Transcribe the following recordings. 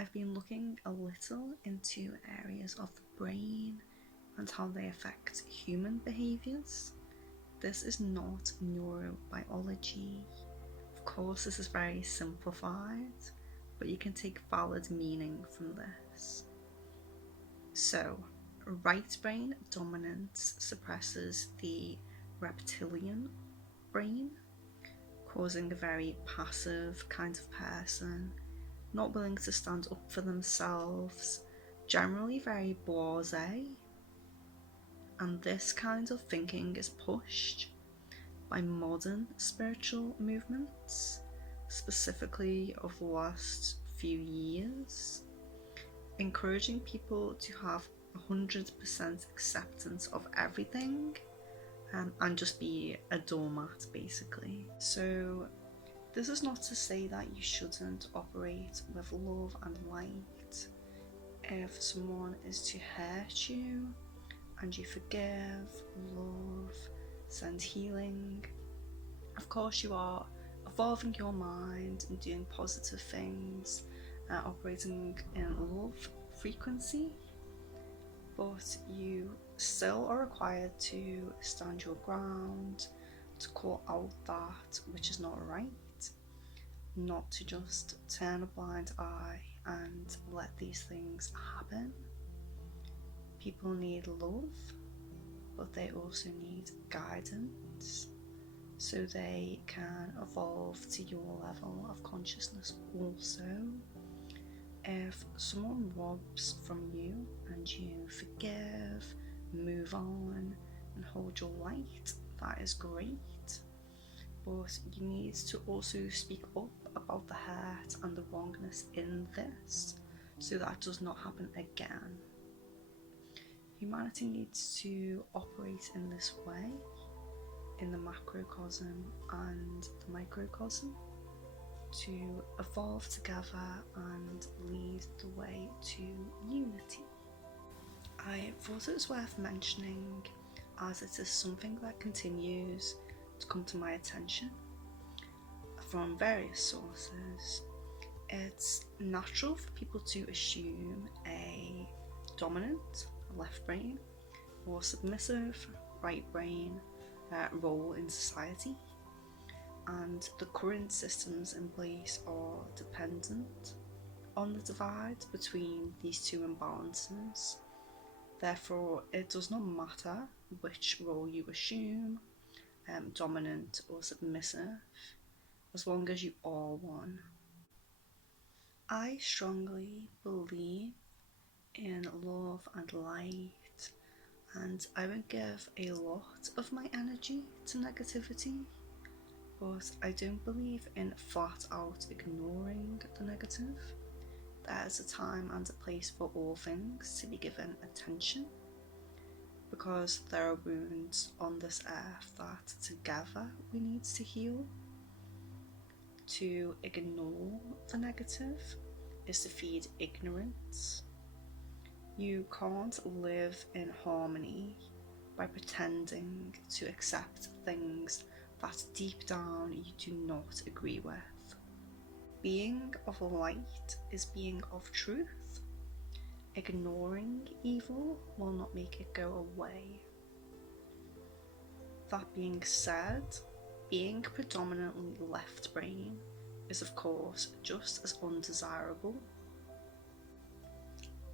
I've been looking a little into areas of the brain and how they affect human behaviours. This is not neurobiology. Of course, this is very simplified, but you can take valid meaning from this. So, right brain dominance suppresses the reptilian brain, causing a very passive kind of person, not willing to stand up for themselves, generally very blase. And this kind of thinking is pushed by modern spiritual movements, specifically of the last few years, encouraging people to have 100% acceptance of everything and just be a doormat, basically. So this is not to say that you shouldn't operate with love and light. If someone is to hurt you and you forgive, love, send healing, of course you are evolving your mind and doing positive things, operating in love frequency, but you still are required to stand your ground, to call out that which is not right, not to just turn a blind eye and let these things happen. People need love, but they also need guidance so they can evolve to your level of consciousness also. If someone robs from you and you forgive, move on and hold your light, that is great. But you need to also speak up about the hurt and the wrongness in this so that does not happen again. Humanity needs to operate in this way, in the macrocosm and the microcosm, to evolve together and lead the way to unity. I thought it was worth mentioning, as it is something that continues to come to my attention from various sources. It's natural for people to assume a dominant left brain or submissive right brain role in society, and the current systems in place are dependent on the divide between these two imbalances. Therefore, it does not matter which role you assume, dominant or submissive, as long as you are one. I strongly believe in love and light, and I won't give a lot of my energy to negativity, but I don't believe in flat out ignoring the negative. There's a time and a place for all things to be given attention, because there are wounds on this earth that together we need to heal. To ignore the negative is to feed ignorance. You can't live in harmony by pretending to accept things that deep down you do not agree with. Being of light is being of truth. Ignoring evil will not make it go away. That being said, being predominantly left brain is of course just as undesirable.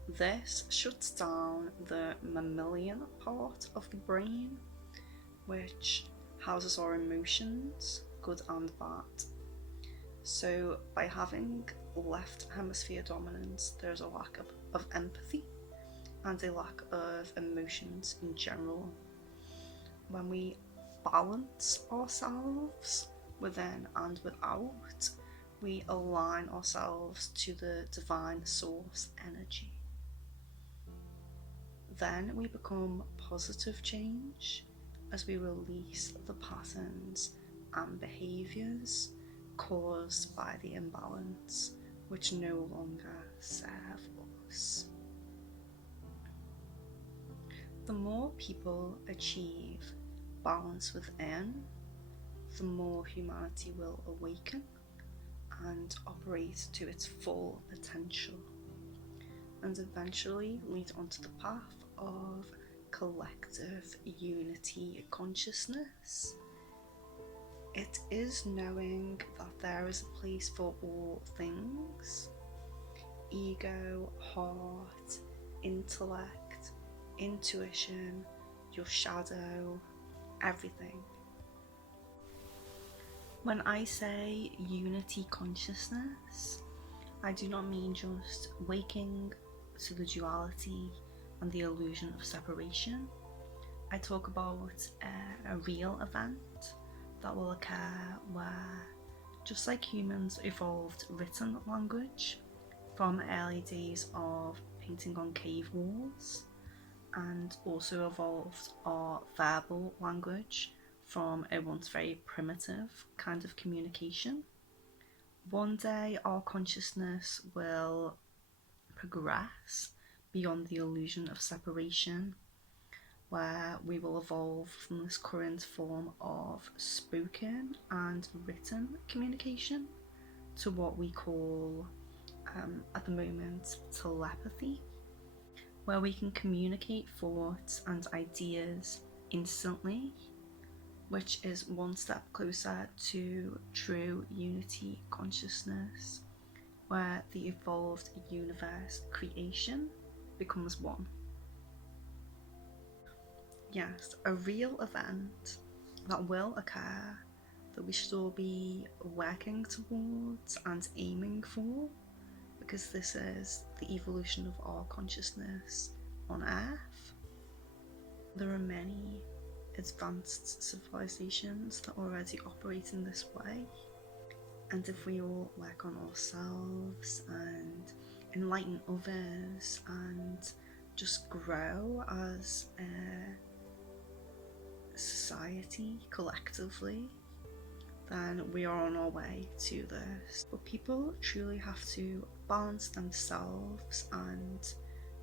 This shuts down the mammalian part of the brain, which houses our emotions, good and bad. So by having left hemisphere dominance, there's a lack of empathy and a lack of emotions in general. When we balance ourselves within and without, we align ourselves to the divine source energy. Then we become positive change as we release the patterns and behaviours caused by the imbalance, which no longer serve us. The more people achieve balance within, the more humanity will awaken and operate to its full potential. and eventually lead onto the path of collective unity consciousness. It is knowing that there is a place for all things: ego, heart, intellect, intuition, your shadow, everything. When I say unity consciousness, I do not mean just waking to the duality and the illusion of separation. I talk about a real event that will occur where, just like humans evolved written language from early days of painting on cave walls, and also evolved our verbal language from a once very primitive kind of communication, one day our consciousness will progress beyond the illusion of separation, where we will evolve from this current form of spoken and written communication to what we call, at the moment, telepathy, where we can communicate thoughts and ideas instantly, which is one step closer to true unity consciousness, where the evolved universe creation becomes one. Yes, a real event that will occur, that we should all be working towards and aiming for, because this is the evolution of our consciousness on Earth. There are many advanced civilizations that already operate in this way, and if we all work on ourselves and enlighten others and just grow as a society collectively, then we are on our way to this. But people truly have to balance themselves and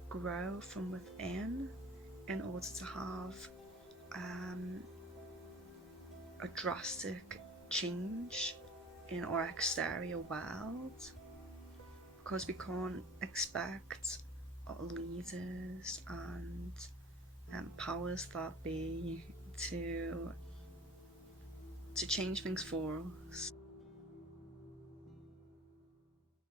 grow from within in order to have a drastic change in our exterior world, because we can't expect our leaders and powers that be to change things for us.